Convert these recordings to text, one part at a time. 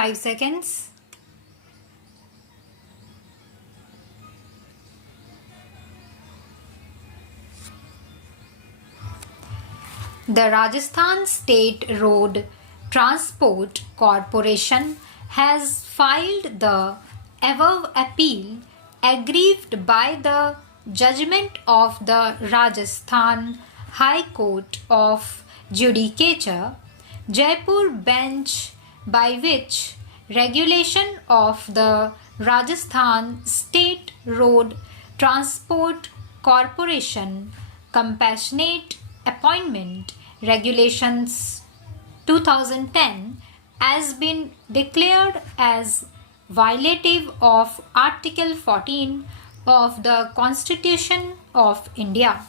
5 seconds. The Rajasthan State Road Transport Corporation has filed the above appeal aggrieved by the judgment of the Rajasthan High Court of Judicature, Jaipur bench, by which regulation of the Rajasthan State Road Transport Corporation Compassionate Appointment Regulations 2010 has been declared as violative of Article 14 of the Constitution of India.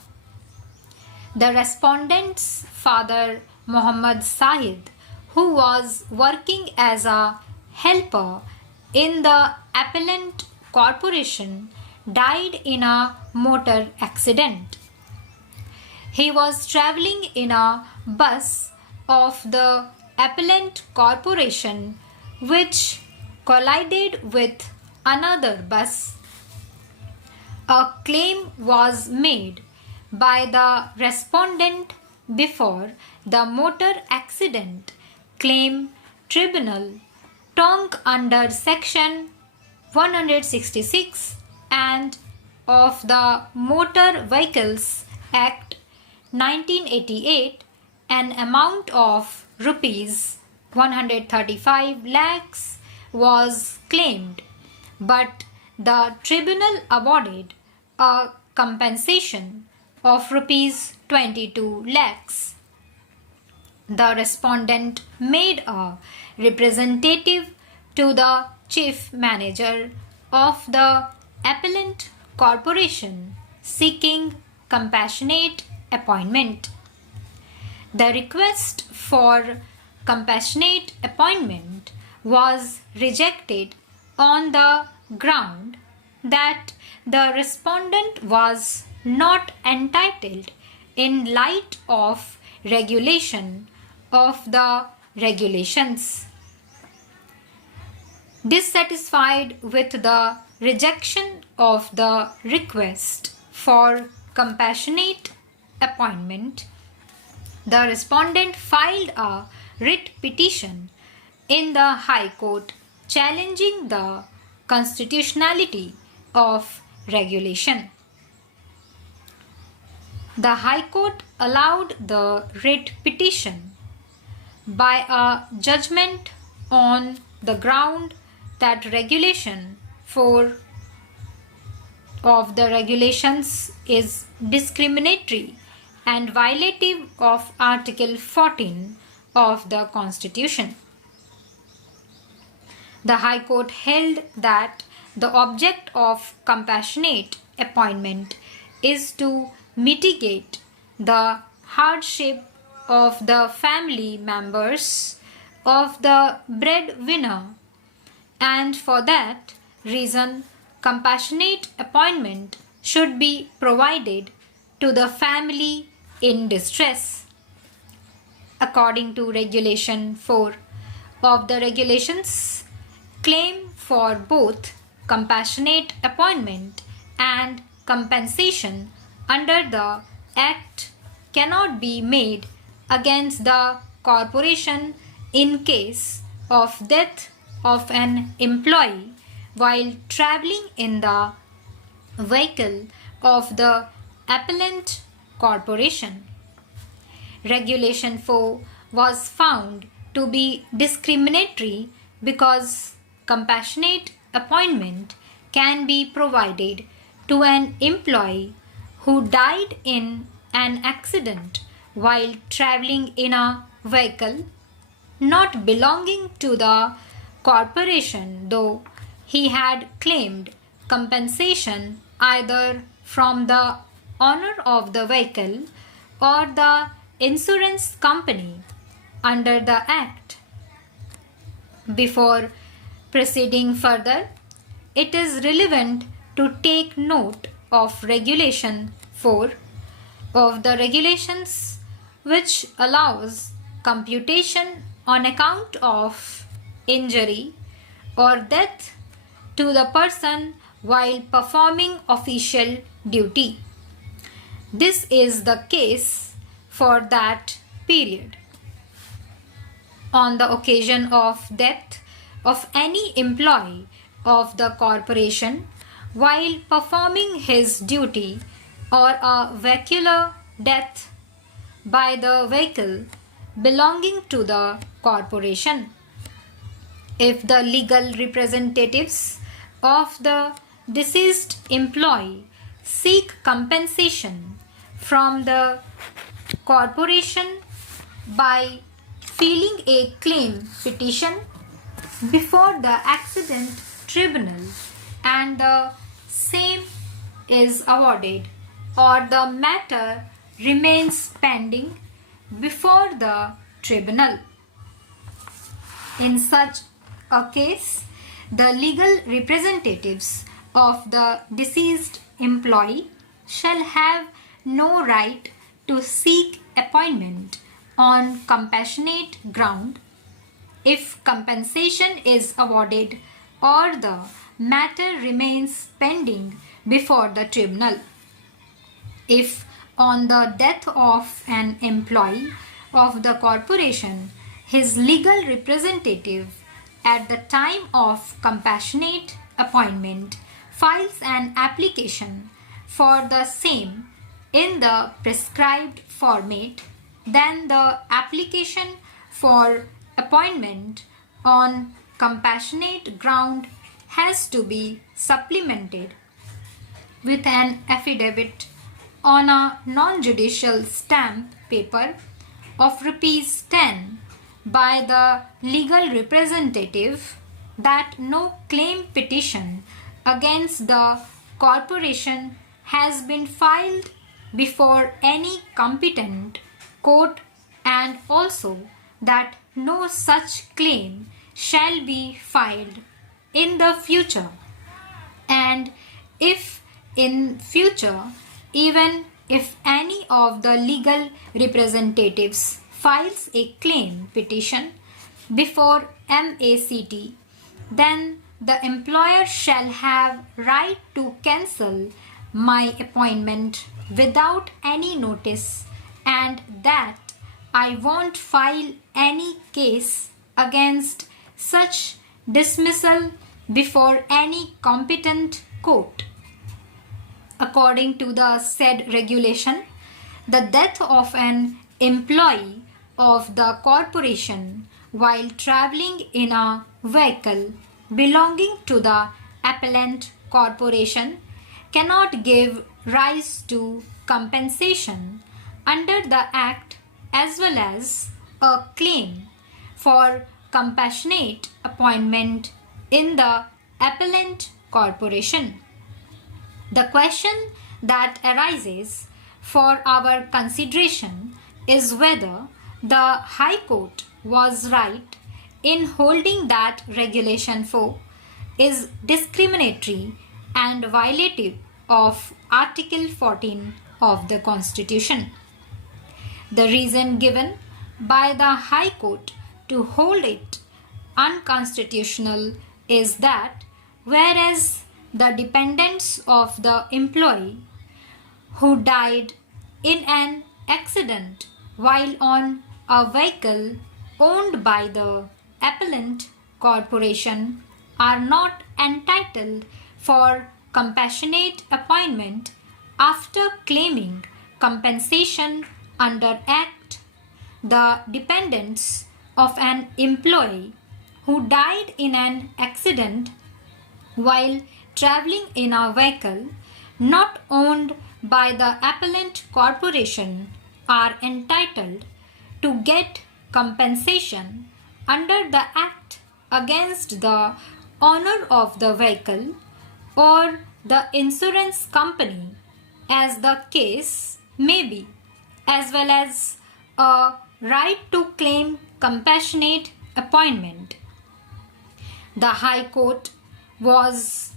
The respondent's father, Muhammad Sahid, who was working as a helper in the appellant corporation, died in a motor accident. He was travelling in a bus of the appellant corporation which collided with another bus. A claim was made by the respondent before the Motor Accident Claim Tribunal, Tonk under Section 166 and of the Motor Vehicles Act 1988, an amount of rupees 135 lakhs was claimed, but the tribunal awarded a compensation of rupees 22 lakhs. The respondent made a representative to the chief manager of the appellant corporation seeking compassionate appointment. The request for compassionate appointment was rejected on the ground that the respondent was not entitled in light of regulation of the regulations. Dissatisfied with the rejection of the request for compassionate appointment, the respondent filed a writ petition in the High Court challenging the constitutionality of regulation. The High Court allowed the writ petition by a judgment on the ground that Regulation 4 of the regulations is discriminatory and violative of Article 14 of the Constitution. The High Court held that the object of compassionate appointment is to mitigate the hardship of the family members of the breadwinner, and for that reason compassionate appointment should be provided to the family in distress. According to Regulation 4 of the regulations, claim for both compassionate appointment and compensation under the Act cannot be made against the corporation in case of death of an employee while travelling in the vehicle of the appellant corporation. Regulation 4 was found to be discriminatory because compassionate appointment can be provided to an employee who died in an accident while travelling in a vehicle not belonging to the corporation, though he had claimed compensation either from the owner of the vehicle or the insurance company under the Act. Before proceeding further, it is relevant to take note of Regulation 4 of the regulations which allows computation on account of injury, or death to the person while performing official duty. This is the case for that period. On the occasion of death of any employee of the corporation while performing his duty, or a vehicular death by the vehicle belonging to the corporation, if the legal representatives of the deceased employee seek compensation from the corporation by filing a claim petition before the accident tribunal, and the same is awarded, or the matter remains pending before the tribunal. In such a case, the legal representatives of the deceased employee shall have no right to seek appointment on compassionate ground if compensation is awarded or the matter remains pending before the tribunal. If on the death of an employee of the corporation, his legal representative at the time of compassionate appointment files an application for the same in the prescribed format, then the application for appointment on compassionate ground has to be supplemented with an affidavit on a non-judicial stamp paper of ₹10 by the legal representative that no claim petition against the corporation has been filed before any competent court, and also that no such claim shall be filed in the future. And if in future, even if any of the legal representatives files a claim petition before MACT, then the employer shall have right to cancel my appointment without any notice, and that I won't file any case against such dismissal before any competent court. According to the said regulation, the death of an employee of the corporation while traveling in a vehicle belonging to the appellant corporation cannot give rise to compensation under the Act, as well as a claim for compassionate appointment in the appellant corporation. The question that arises for our consideration is whether the High Court was right in holding that Regulation 4 is discriminatory and violative of Article 14 of the Constitution. The reason given by the High Court to hold it unconstitutional is that whereas the dependents of the employee who died in an accident while on a vehicle owned by the appellant corporation are not entitled for compassionate appointment after claiming compensation under Act, the dependents of an employee who died in an accident while traveling in a vehicle not owned by the appellant corporation are entitled to get compensation under the Act against the owner of the vehicle or the insurance company, as the case may be, as well as a right to claim compassionate appointment. The High Court was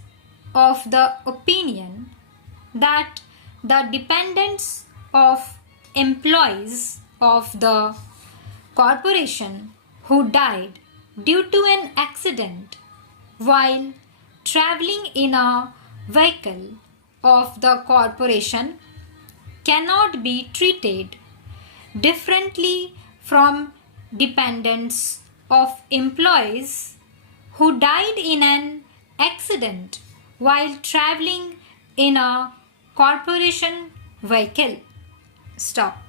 of the opinion that the dependents of employees of the corporation who died due to an accident while traveling in a vehicle of the corporation cannot be treated differently from dependents of employees who died in an accident while traveling in a corporation vehicle. Stop.